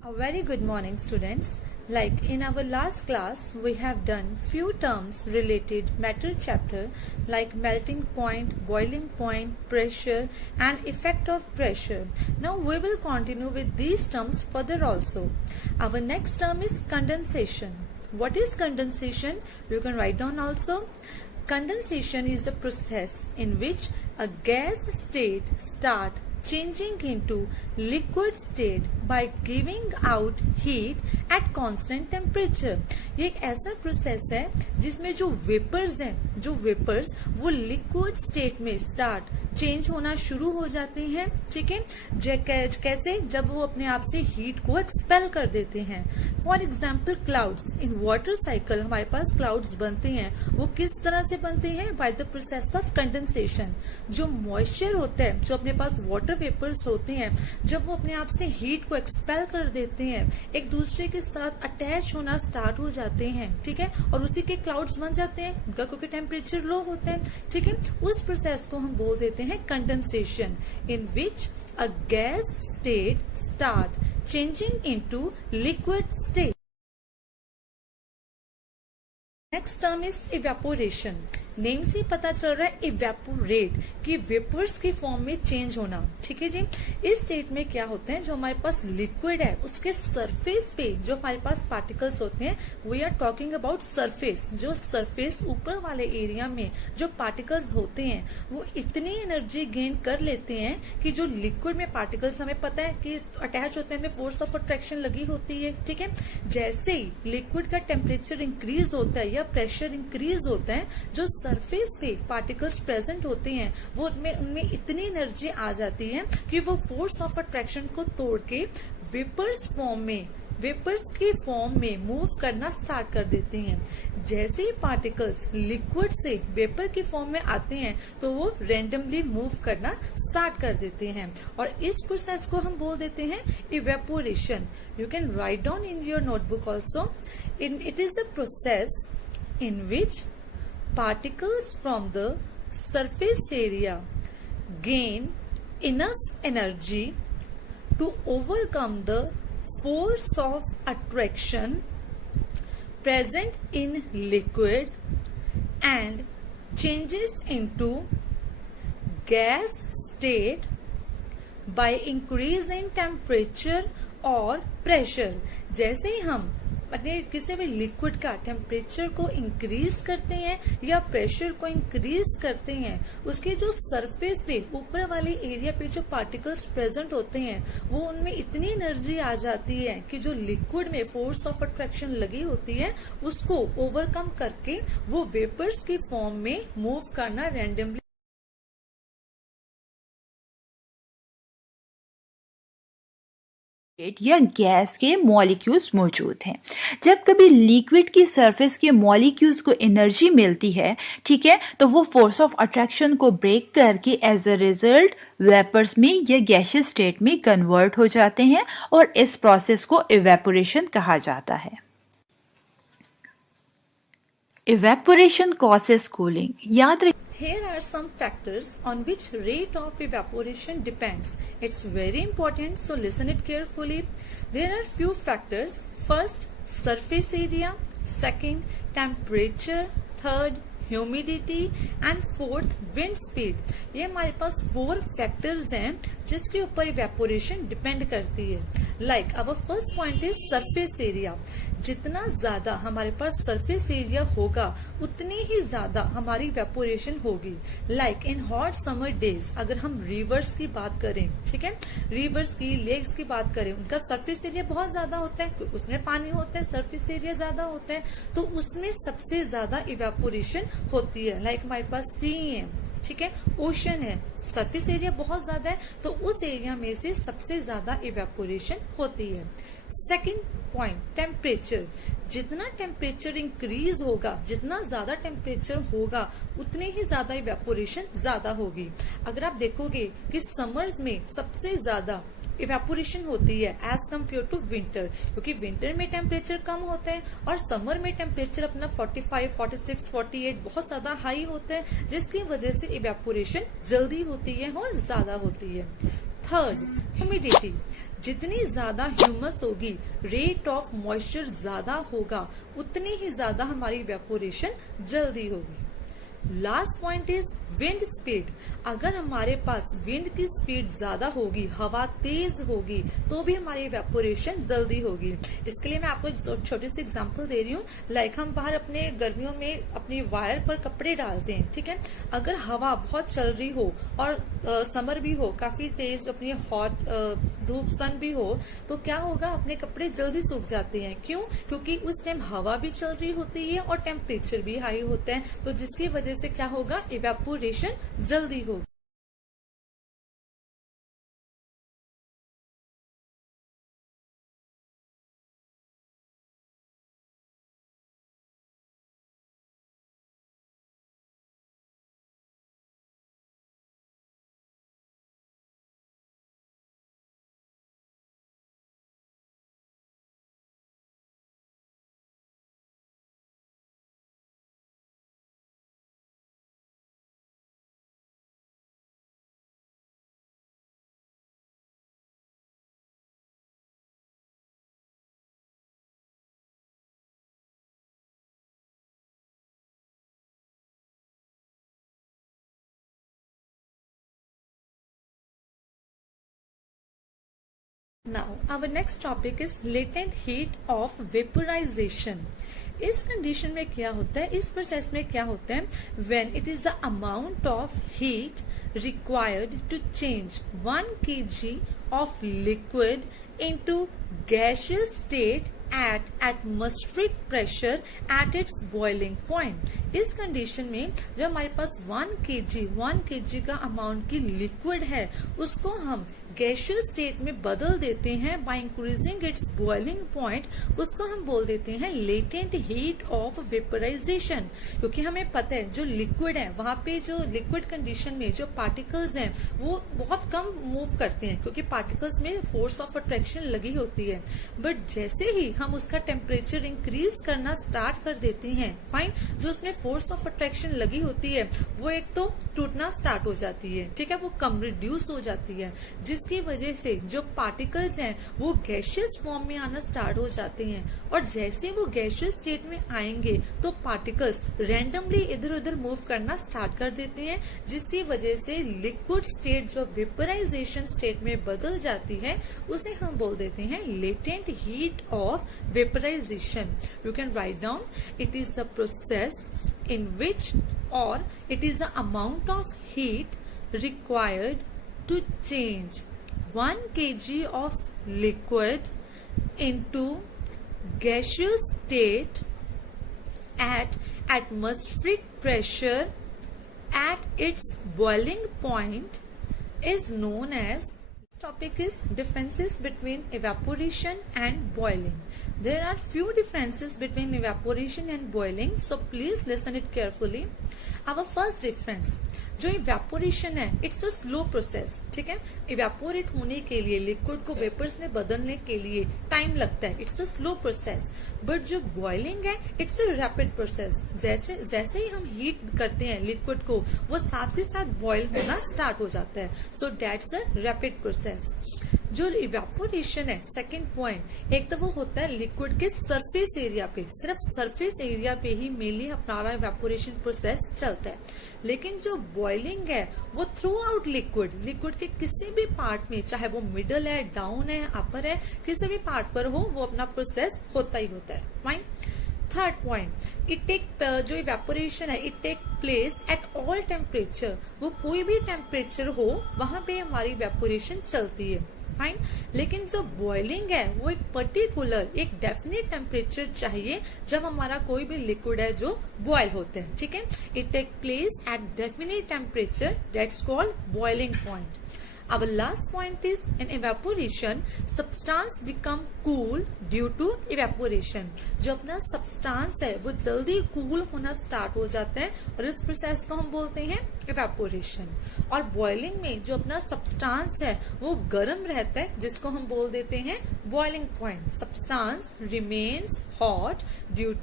A very good morning, students. Like in our last class, we have done few terms related matter chapter like melting point, boiling point, pressure and effect of pressure. Now we will continue with these terms further also. Our next term is condensation. What is condensation? You can write down also. Condensation is a process in which a gas state starts changing into liquid state by giving out heat at constant temperature. ये एक ऐसा process है जिसमें जो vapours हैं, जो vapours वो liquid state में स्टार्ट चेंज होना शुरू हो जाते हैं. ठीक है, कैसे? जब वो अपने आप से हीट को एक्सपेल कर देते हैं. For example clouds in water cycle, हमारे पास क्लाउड्स बनते हैं. वो किस तरह से बनते हैं? By the process of condensation. जो मॉइस्चर होता है, जो अपने पास वाटर वेपर्स होते हैं, जब वो अपने आप से हीट को एक्सपेल कर देते हैं, एक दूसरे के साथ अटैच होना स्टार्ट हो जाते हैं. ठीक है, और उसी के क्लाउड्स बन जाते हैं उनका, क्योंकि टेम्परेचर लो होता है. ठीक है, उस प्रोसेस को हम बोल देते हैं condensation, in which a gas state start changing into liquid state. Next term is evaporation. Name से पता चल रहा है इवेपोरेट, कि वेपर्स की फॉर्म में चेंज होना. ठीक है जी. इस स्टेट में क्या होते हैं, जो हमारे पास लिक्विड है उसके सरफेस पे जो हमारे पास पार्टिकल्स होते हैं, we are talking about surface. जो सरफेस ऊपर वाले एरिया में जो पार्टिकल्स होते हैं वो इतनी एनर्जी गेन कर लेते हैं कि जो लिक्विड में पार्टिकल्स, हमें पता है कि अटैच होते हैं, हमें फोर्स ऑफ अट्रैक्शन लगी होती है. ठीक है, जैसे ही लिक्विड का टेम्परेचर इंक्रीज होता है या प्रेशर इंक्रीज होता है, जो सरफेस पे पार्टिकल्स प्रेजेंट होते हैं वो उनमें इतनी एनर्जी आ जाती है कि वो फोर्स ऑफ अट्रैक्शन को तोड़ के वेपर्स की फॉर्म में मूव करना स्टार्ट कर देते हैं. जैसे ही पार्टिकल्स लिक्विड से वेपर की फॉर्म में आते हैं तो वो रैंडमली मूव करना स्टार्ट कर देते हैं, और इस प्रोसेस को हम बोल देते हैं evaporation. You can write down in your notebook also. It is a process in which particles from the surface area gain enough energy to overcome the force of attraction present in liquid and changes into gas state by increase in temperature और pressure. जैसे ही हम अपने किसी भी liquid का temperature को increase करते हैं या प्रेशर को इंक्रीज करते हैं, उसके जो सरफेस पे ऊपर वाले एरिया पे जो पार्टिकल्स प्रेजेंट होते हैं वो उनमें इतनी एनर्जी आ जाती है कि जो लिक्विड में फोर्स ऑफ अट्रैक्शन लगी होती है उसको ओवरकम करके वो वेपर्स की फॉर्म में मूव करना रैंडमली या गैस के मॉलिक्यूल्स मौजूद हैं. जब कभी लिक्विड की सरफेस के मॉलिक्यूल्स को एनर्जी मिलती है, ठीक है, तो वो फोर्स ऑफ अट्रैक्शन को ब्रेक करके एज अ रिजल्ट वेपर्स में या गैसियस स्टेट में कन्वर्ट हो जाते हैं, और इस प्रोसेस को इवेपोरेशन कहा जाता है. Evaporation causes cooling. याद रखिए, here are some factors on which rate of evaporation depends. It's very important, so listen it carefully. There are few factors. First, surface area. Second, temperature. Third, humidity and fourth wind speed. ये हमारे पास 4 factors हैं जिसके ऊपर evaporation depend करती है. Like our first point is surface area. जितना ज्यादा हमारे पास सरफेस एरिया होगा उतनी ही ज्यादा हमारी इवेपोरेशन होगी. Like in hot summer days अगर हम रिवर्स की बात करें, ठीक है, रिवर्स की, लेक्स की बात करें, उनका सरफेस एरिया बहुत ज्यादा होता है, उसमें पानी होता है, सरफेस एरिया ज्यादा होता है, तो उसमें सबसे ज्यादा इवेपोरेशन होती है. लाइक हमारे पास सी है, ठीक है, ओशन है, सरफेस एरिया बहुत ज्यादा है, तो उस एरिया में से सबसे ज्यादा इवेपोरेशन होती है. Second point, temperature. जितना टेम्परेचर इंक्रीज होगा, जितना ज्यादा टेम्परेचर होगा उतनी ही ज्यादा इवेपोरेशन ज्यादा होगी. अगर आप देखोगे कि समर्स में सबसे ज्यादा इवेपोरेशन होती है एज कम्पेयर टू विंटर, क्योंकि विंटर में टेम्परेचर कम होता है और समर में टेम्परेचर अपना 45, 46, 48 बहुत ज्यादा हाई होता है, जिसकी वजह से इवेपोरेशन जल्दी होती है और ज्यादा होती है. Third, humidity. जितनी ज्यादा ह्यूमस होगी, रेट ऑफ मॉइस्चर ज्यादा होगा, उतनी ही ज्यादा हमारी इवेपोरेशन जल्दी होगी। Last point is wind speed. अगर हमारे पास विंड की स्पीड ज्यादा होगी, हवा तेज होगी, तो भी हमारी इवेपोरेशन जल्दी होगी। इसके लिए मैं आपको एक छोटी सी एग्जांपल दे रही हूँ। लाइक हम बाहर अपने गर्मियों में अपनी वायर पर कपड़े डालते हैं, ठीक है। अगर हवा बहुत चल रही हो और समर भी हो, काफी तेज अपनी हॉट धूप सन भी हो, तो क्या होगा, अपने कपड़े जल्दी सूख जाते हैं। क्यों? क्योंकि उस टाइम हवा भी चल रही होती है और टेम्परेचर भी हाई होता है, तो जिसकी वजह से क्या होगा, इवेपोरेशन जल्दी होगी। Now, our next topic is latent heat of vaporization. इस कंडीशन में क्या होता है, इस प्रोसेस में क्या होता है, when it is the amount of heat required to change 1 kg of liquid into gaseous state at atmospheric pressure at its boiling point. इस कंडीशन में जब हमारे पास 1 kg का अमाउंट की लिक्विड है, उसको हम गैसियस स्टेट में बदल देते हैं by increasing its boiling point, उसको हम बोल देते हैं लेटेंट हीट ऑफ वेपोराइजेशन। क्योंकि हमें पता है जो लिक्विड है, वहां पे जो लिक्विड कंडीशन में जो पार्टिकल्स हैं वो बहुत कम मूव करते हैं, क्योंकि पार्टिकल्स में फोर्स ऑफ अट्रैक्शन लगी होती है। बट जैसे ही हम उसका टेम्परेचर इंक्रीज करना स्टार्ट कर देते हैं, फाइन, जो उसमें फोर्स ऑफ अट्रैक्शन लगी होती है वो एक तो टूटना स्टार्ट हो जाती है, ठीक है, वो कम रिड्यूस हो जाती है, जिसकी वजह से जो पार्टिकल्स हैं वो गैसियस फॉर्म में आना स्टार्ट हो जाते हैं। और जैसे वो गैसियस स्टेट में आएंगे तो पार्टिकल्स रैंडमली इधर उधर मूव करना स्टार्ट कर देते हैं, जिसकी वजह से लिक्विड स्टेट जो वेपोराइजेशन स्टेट में बदल जाती है उसे हम बोल देते हैं latent heat of vaporisation. You can write down, it is a process in which, or it is the amount of heat required to change 1 kg of liquid into gaseous state at atmospheric pressure at its boiling point is known as. This topic is differences between evaporation and boiling. There are few differences between evaporation and boiling, so please listen it carefully. Our first difference, जो evaporation है, it's a slow process, ठीक है। Evaporate होने के लिए, liquid को vapours में बदलने के लिए टाइम लगता है, it's a slow process. But जो बॉइलिंग है, इट्स अ रैपिड प्रोसेस। जैसे ही हम हीट करते हैं लिक्विड को, वो साथ के साथ बॉयल होना स्टार्ट हो जाता है, so that's a rapid process. जो इवेपोरेशन है, सेकेंड पॉइंट, एक तो वो होता है लिक्विड के सरफेस एरिया पे, सिर्फ सरफेस एरिया पे ही मेनली हमारा इवेपोरेशन प्रोसेस चलता है। लेकिन जो बॉइलिंग है वो थ्रू आउट लिक्विड के किसी भी पार्ट में, चाहे वो मिडल है, डाउन है, अपर है, किसी भी पार्ट पर हो, वो अपना प्रोसेस होता ही होता है, फाइन। थर्ड पॉइंट, जो इवेपोरेशन है, it take place at all temperature. वो कोई भी टेम्परेचर हो वहां पे हमारी इवेपोरेशन चलती है, फाइन। लेकिन जो बॉइलिंग है वो एक पर्टिकुलर, एक डेफिनेट टेम्परेचर चाहिए जब हमारा कोई भी लिक्विड है जो बॉयल होते हैं, ठीक है। It take place at definite temperature, that's called boiling point. Our last point is, in evaporation, substance become cool due to evaporation. जो अपना substance है वो जल्दी cool होना start हो जाता है और इस process को हम बोलते हैं evaporation. और boiling में जो अपना substance है वो गर्म रहता है, जिसको हम बोल देते हैं boiling point. Substance remains hot due